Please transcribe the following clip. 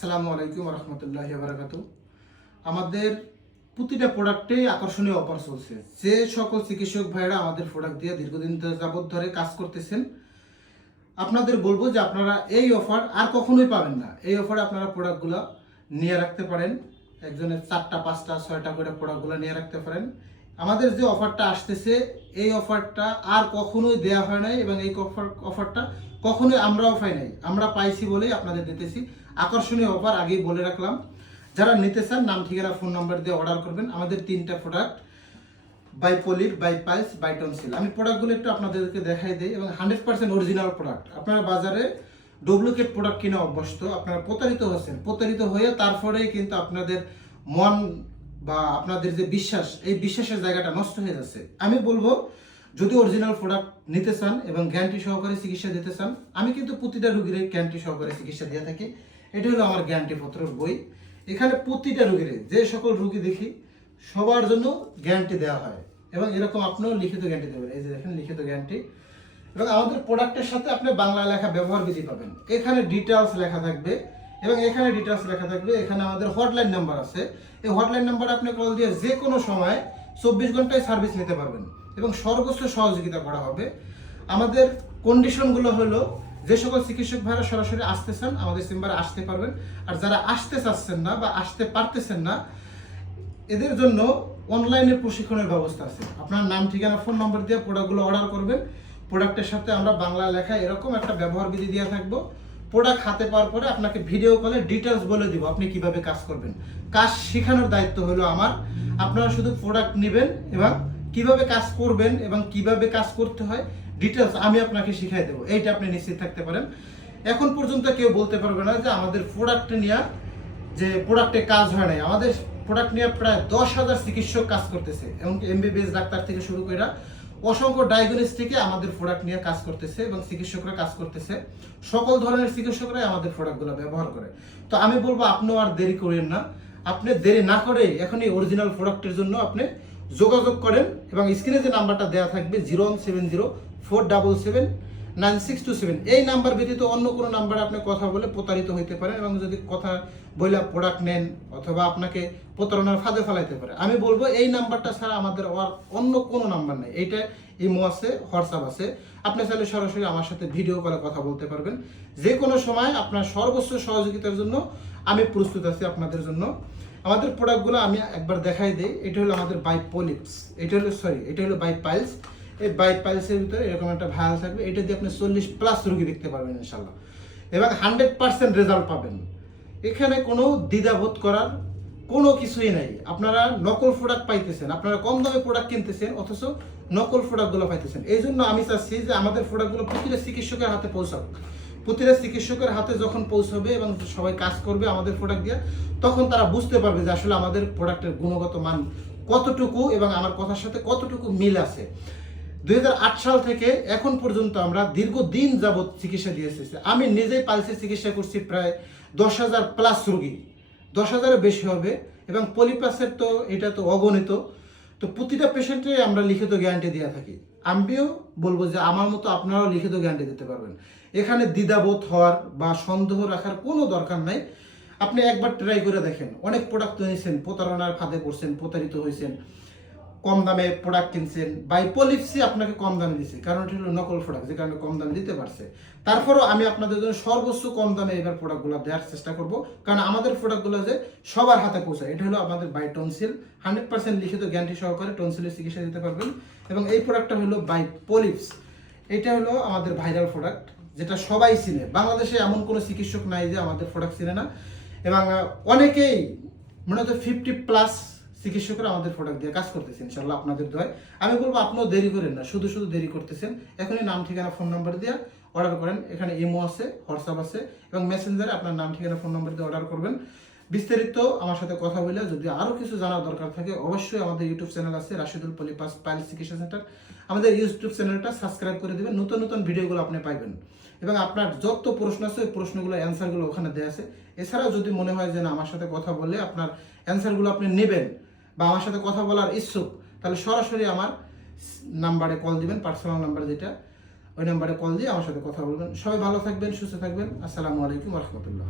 আসসালামু আলাইকুম রহমতুল্লাহি বারাকাতুহু। আমাদের প্রতিটা প্রোডাক্টে আকর্ষণীয় অফার চলছে। যে সকল চিকিৎসক ভাইরা আমাদের প্রোডাক্ট দিয়ে দীর্ঘদিন যাবত ধরে কাজ করতেছেন, আপনাদের বলবো যে আপনারা এই অফার আর কখনোই পাবেন না। এই অফারে আপনারা প্রোডাক্টগুলো নিয়ে রাখতে পারেন। একজনের 4টা 5টা 6টা করে প্রোডাক্টগুলো নিয়ে রাখতে পারেন। আমাদের যে অফারটা আসতেছে, এই অফারটা আর কখনোই দেয়া হয় নাই এবং এই অফারটা কখনোই আমরাও পাই নাই। আমরা পাইছি বলেই আপনাদের দিতেছি। আকর্ষণীয় অফার আগেই বলে রাখলাম। যারা নিতে চান নাম ঠিকানা ফোন নাম্বার দিয়ে অর্ডার করবেন। আমাদের 3টা product, Bye Polyp, Bye Piles, Bye Tonsil. আমি প্রোডাক্টগুলো একটু আপনাদেরকে দেখাই দিই এবং 100% অরিজিনাল প্রোডাক্ট। আপনারা বাজারে ডুপ্লিকেট প্রোডাক্ট কিনে অভ্যস্ত, আপনারা প্রতারিত হচ্ছেন। প্রতারিত হয়ে তারপরেই কিন্তু আপনাদের মন বা আপনাদের যে বিশ্বাস, এই বিশ্বাসের জায়গাটা নষ্ট হয়ে যাচ্ছে। আমি বলবো, যদি অরিজিনাল প্রোডাক্ট নিতে চান এবং গ্যারান্টি সহকারে চিকিৎসা দিতে চান, আমি কিন্তু প্রতিটা রোগীর গ্যারান্টি সহকারে চিকিৎসা দিয়ে থাকি। এটা হলো আমার গ্যারান্টি পত্রের বই। এখানে প্রতিটা রোগীর, যে সকল রোগী দেখি সবার জন্য গ্যারান্টি দেওয়া হয় এবং এরকম আপনিও লিখিত গ্যারান্টি দেবেন। এই যে দেখেন, লিখিত গ্যারান্টি। এবং আমাদের প্রোডাক্টের সাথে আপনি বাংলা লেখা ব্যবহার বিধি পাবেন। এখানে ডিটেলস লেখা থাকবে এবং এখানে ডিটেলস লেখা থাকবে। এখানে আমাদের হটলাইন নাম্বার আছে। এই হটলাইন নাম্বারে আপনি কল দিয়ে যে কোনো সময় 24 ঘন্টায় সার্ভিস নিতে পারবেন এবং সর্বোচ্চ সহযোগিতা করা হবে। আমাদের কন্ডিশনগুলো হলো, যে সকল চিকিৎসক ভাইরা সরাসরি আসতে চান আমাদের চেম্বারে আসতে পারবেন, আর যারা আসতে চাচ্ছেন না বা আসতে পারতেছেন না, এদের জন্য অনলাইনে প্রশিক্ষণের ব্যবস্থা আছে। আপনার নাম ঠিকানা ফোন নম্বর দিয়ে প্রোডাক্টগুলো অর্ডার করবেন। প্রোডাক্টের সাথে আমরা বাংলা লেখা এরকম একটা ব্যবহার বিধি দিয়ে থাকবো। প্রোডাক্ট হাতে পাওয়ার পরে আপনাকে ভিডিও কলে ডিটেলস বলে দিব আপনি কিভাবে কাজ করবেন। কাজ শেখানোর দায়িত্ব হলো আমার। আপনারা শুধু প্রোডাক্ট নেবেন এবং কিভাবে কাজ করবেন এবং কিভাবে কাজ করতে হয় ডিটেলস আমি আপনাকে শিখিয়ে দেবো। এইটা আপনি নিশ্চিত থাকতে পারেন। এখন পর্যন্ত কেউ বলতে পারবে না যে আমাদের প্রোডাক্ট নিয়ে যে প্রোডাক্টে কাজ হয় নাই। আমাদের প্রোডাক্ট নিয়ে প্রায় 10,000 চিকিৎসক কাজ করতেছে এবং MBBS ডাক্তার থেকে শুরু করে অসংখ্য ডায়াগনস্টিকে আমাদের প্রোডাক্ট নিয়ে কাজ করতেছে এবং চিকিৎসকরা কাজ করতেছে। সকল ধরনের চিকিৎসকরাই আমাদের প্রোডাক্টগুলো ব্যবহার করে। তো আমি বলবো, আপনিও আর দেরি করেন না। আপনি দেরি না করে এখন এই অরিজিনাল প্রোডাক্টের জন্য আপনি যোগাযোগ করেন এবং স্ক্রিনে যে নাম্বারটা দেওয়া থাকবে 017047799627, এই নাম্বার ব্যতীত অন্য কোনো নাম্বারে আপনি কথা বলে প্রতারিত হইতে পারেন এবং যদি কথা বলে প্রোডাক্ট নেন অথবা আপনাকে প্রতারণার ফাঁদে ফেলাইতে পারে। আমি বলবো, এই নাম্বারটা ছাড়া আমাদের অন্য কোনো নাম্বার নেই। এইটা ইমো আছে, হোয়াটসঅ্যাপ আছে। আপনি চাইলে সরাসরি আমার সাথে ভিডিও কলে কথা বলতে পারবেন। যে কোনো সময় আপনার সর্বোচ্চ সহযোগিতার জন্য আমি প্রস্তুত আছি আপনাদের জন্য। আমাদের প্রোডাক্টগুলো আমি একবার দেখাই দিই। এটা হলো আমাদের বাই পলিপস, এটা হলো বাই পাইলস। এই বাই পাইলসের ভিতরে এরকম একটা ভায়াল থাকবে। এটা দিয়ে আপনি 40+ রোগী দেখতে পারবেন ইনশাল্লাহ এবং 100% রেজাল্ট পাবেন। এখানে কোনো দ্বিধাবোধ করার কোনো কিছুই নাই। আপনারা নকল প্রোডাক্ট পাইতেছেন, আপনারা কম দামে প্রোডাক্ট কিনতেছেন অথচ নকল প্রোডাক্টগুলো পাইতেছেন। এই জন্য আমি চাচ্ছি যে আমাদের প্রোডাক্টগুলো প্রতিটা চিকিৎসকের হাতে পৌঁছাক। প্রতিটা চিকিৎসকের হাতে যখন পৌঁছাবে এবং সবাই কাজ করবে আমাদের প্রোডাক্ট দিয়ে, তখন তারা বুঝতে পারবে যে আসলে আমাদের প্রোডাক্টের গুণগত মান কতটুকু এবং আমার কথার সাথে কতটুকু মিল আছে। 2008 সাল থেকে এখন পর্যন্ত আমরা দীর্ঘদিন যাবৎ চিকিৎসা দিয়ে এসেছি। আমি নিজেই পালসে চিকিৎসা করছি প্রায় 10,000+ রোগী, 10,000-এর বেশি হবে এবং পলিপাসের তো এটা তো অগণিত। তো প্রতিটা পেশেন্টে আমরা লিখিত গ্যারান্টি দিয়ে থাকি। আমিও বলবো যে আমার মতো আপনারাও লিখিত গ্যারান্টি দিতে পারবেন। এখানে দ্বিধাবোধ হওয়ার বা সন্দেহ রাখার কোনো দরকার নাই। আপনি একবার ট্রাই করে দেখেন। অনেক প্রোডাক্ট নিয়েছেন, প্রতারণার ফাঁদে পড়ছেন, প্রতারিত হয়েছেন, কম দামে প্রোডাক্ট কিনছেন। বাই পলিপসি আপনাকে কম দামে দিচ্ছে, কারণ এটা হলো নকল প্রোডাক্ট, যে কারণে কম দামে দিতে পারছে। তারপরেও আমি আপনাদের জন্য সর্বোচ্চ কম দামে এবার প্রোডাক্টগুলো দেওয়ার চেষ্টা করব, কারণ আমাদের প্রোডাক্টগুলো যে সবার হাতে পৌঁছায়। এটা হলো আমাদের বাই টনসিল, 100% লিখিত গ্যারান্টি সহকারে টনসিলের চিকিৎসা দিতে পারবেন। এবং এই প্রোডাক্টটা হলো বাই পলিপস। এটা হলো আমাদের ভাইরাল প্রোডাক্ট, যেটা সবাই চিনে। বাংলাদেশে এমন কোনো চিকিৎসক নাই যে আমাদের প্রোডাক্ট চিনে না এবং অনেকেই মনে হতো 50+ চিকিৎসকরা আমাদের প্রোডাক্ট দিয়ে কাজ করতেছেন ইনশাল্লাহ আপনাদের দয়ায়। আমি বলবো, আপনিও দেরি করেন না। শুধু দেরি করতেছেন, এখনই নাম ঠিকানা ফোন নাম্বার দিয়ে অর্ডার করেন। এখানে ইমো আছে, হোয়াটসঅ্যাপ আছে এবং মেসেঞ্জারে আপনার নাম ঠিকানা ফোন নাম্বার দিয়ে অর্ডার করবেন। বিস্তারিত আমার সাথে কথা বলে যদি আরও কিছু জানার দরকার থাকে, অবশ্যই আমাদের ইউটিউব চ্যানেল আছে রাশিদুল পলিপাস পাইলস চিকিৎসা সেন্টার। আমাদের ইউটিউব চ্যানেলটা সাবস্ক্রাইব করে দেবেন, নতুন নতুন ভিডিওগুলো আপনি পাইবেন এবং আপনার যত প্রশ্ন আছে ওই প্রশ্নগুলো অ্যান্সারগুলো ওখানে দেওয়া আছে। এছাড়াও যদি মনে হয় যে না, আমার সাথে কথা বললে আপনার অ্যান্সারগুলো আপনি নেবেন বা আমার সাথে কথা বলার ইচ্ছুক, তাহলে সরাসরি আমার নাম্বারে কল দিবেন, পার্সোনাল নাম্বার যেটা, ওই নাম্বারে কল দিয়ে আমার সাথে কথা বলবেন। সবাই ভালো থাকবেন, সুস্থ থাকবেন। আসসালামু আলাইকুম রহমতুল্লাহ।